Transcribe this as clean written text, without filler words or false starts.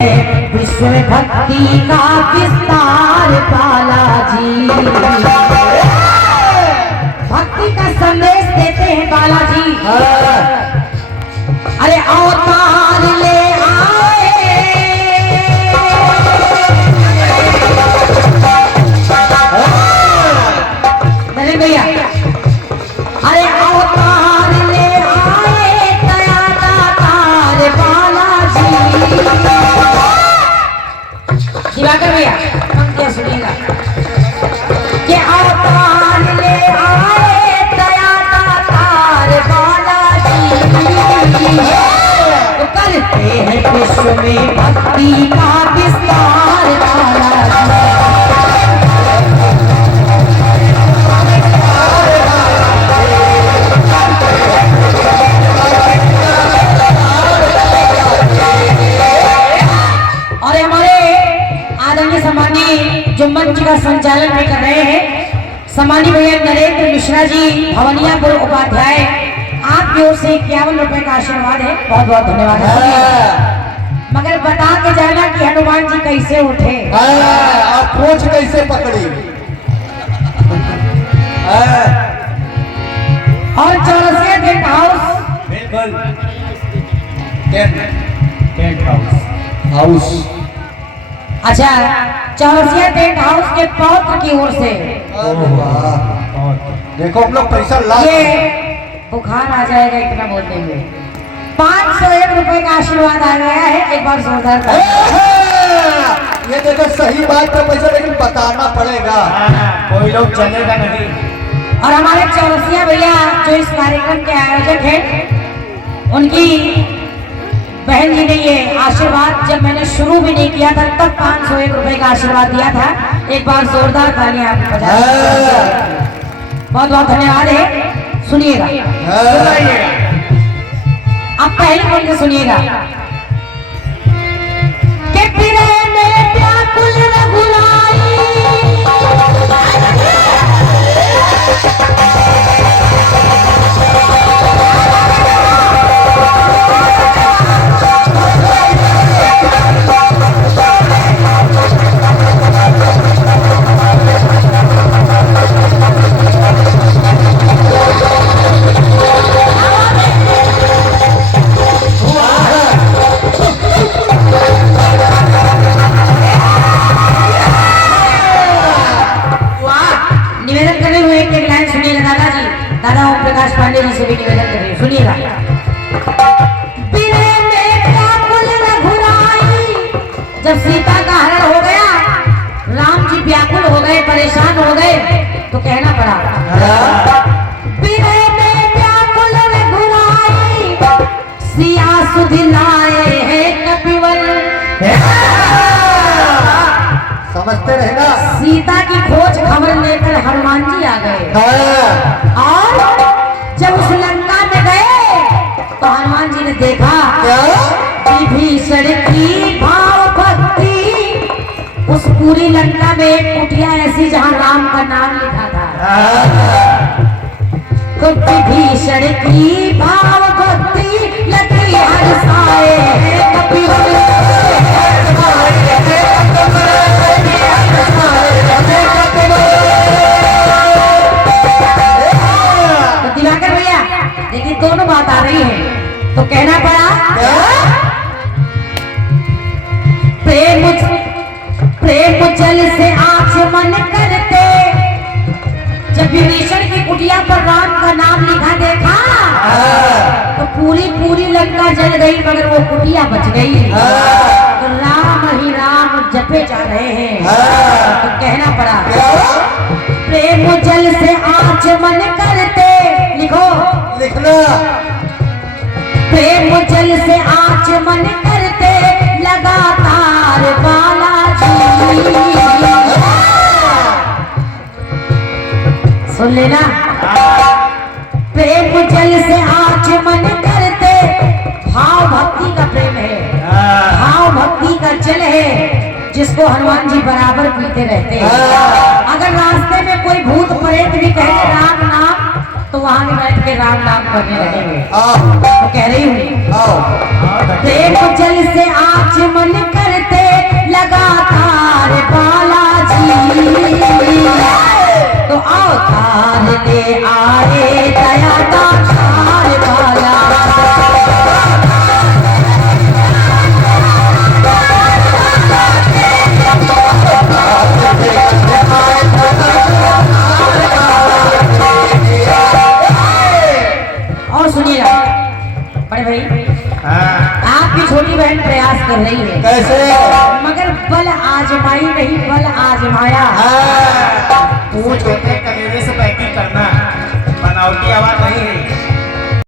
विश्व भक्ति का विस्तार बालाजी, भक्ति का संदेश देते हैं बालाजी। अरे अवतार ले आए, नरेंद्र भैया, अरे अवतार ले आए दया दातार बालाजी। दिवाकर भैया पंक्तियां सुनिएगा कि अवतार ले आए दया दातार बालाजी, तो करते हैं विश्व में भक्ति का विस्तार बालाजी। और हमारे आदरणीय सम्मानीय जो मंच का संचालन भी कर रहे हैं सम्मानीय भैया नरेंद्र मिश्रा जी भवनियापुर उपाध्याय, आपकी ओर से 51 रुपए का आशीर्वाद है, बहुत बहुत धन्यवाद है। मगर बता के जाना कि हनुमान जी कैसे उठे, आप खोज कैसे पकड़ी। और चौरसिया टेंट हाउस, हाउस, अच्छा चौरसिया टेंट हाउस के पौत्र की ओर से देखो हम लोग पैसा ला, ये बुखार आ जाएगा इतना बोलते हुए 501 रुपए का आशीर्वाद आ गया है, एक बार जोरदार ताली। ये देखो सही बात का पैसा लेकिन बताना पड़ेगा, कोई लोग चलेगा नहीं। और हमारे चौरसिया भैया जो इस कार्यक्रम के आयोजक हैं, उनकी बहन जी ने ये आशीर्वाद जब मैंने शुरू भी नहीं किया था तब 501 रुपए का आशीर्वाद दिया था, एक बार जोरदार तालियां आप बजाइए। बहुत बहुत धन्यवाद है। सुनिएगा, आप पहली पंक्ति सुनिएगा कि प्रेम में व्याकुल रघुराई, प्रकाश पांडे जी से भी निवेदन कर रही है, सुनिएगा। जब सीता का हरण हो गया, राम जी व्याकुल हो गए, परेशान हो गए, तो कहना पड़ा सिया सुध लाए हैं कपिवल। समझते रहेगा। सीता की खोज खबर लेकर हनुमान जी आ गए, और जब उस लंका में गए तो हनुमान जी ने देखा विभीषण की भाव भक्ति, उस पूरी लंका में एक कुटिया ऐसी जहां राम का नाम लिखा था, तो विभीषण की भाव भक्ति लगी हर्षाए कपिवल। दिवाकर भैया देखिए दोनों बात आ रही है, तो कहना पड़ा प्रेम जल से आचमन करते, जब विभीषण की कुटिया पर राम का नाम लिखा देखा तो पूरी लंका जल गई, मगर वो कुटिया बच गई। तो राम ही राम जपे जा रहे हैं, तो कहना पड़ा प्रेम जल से आचमन करते, लिखो लिखना, प्रेम जल से आचमन करते लगातार बालाजी। सुन लेना, प्रेम जल से आचमन करते, भाव भक्ति का प्रेम है, भाव भक्ति का जल है, जिसको हनुमान जी बराबर पीते रहते हैं। अगर रास्ते में कोई भूत प्रेत भी कहे राम नाम तो वहां भी बैठ के राम नाम करने लगे। आओ तो कह रही हूँ आओ देख जल से आज मन करते लगातार बालाजी, तो अवतार ले आए दया दातार बालाजी। और सुनिएगा बड़े भाई, आपकी छोटी बहन प्रयास कर रही है, कैसे मगर बल आजमाई नहीं बल आजमाया। पूछ होते कलेजे से पैकिंग करना, बनावटी आवाज नहीं है।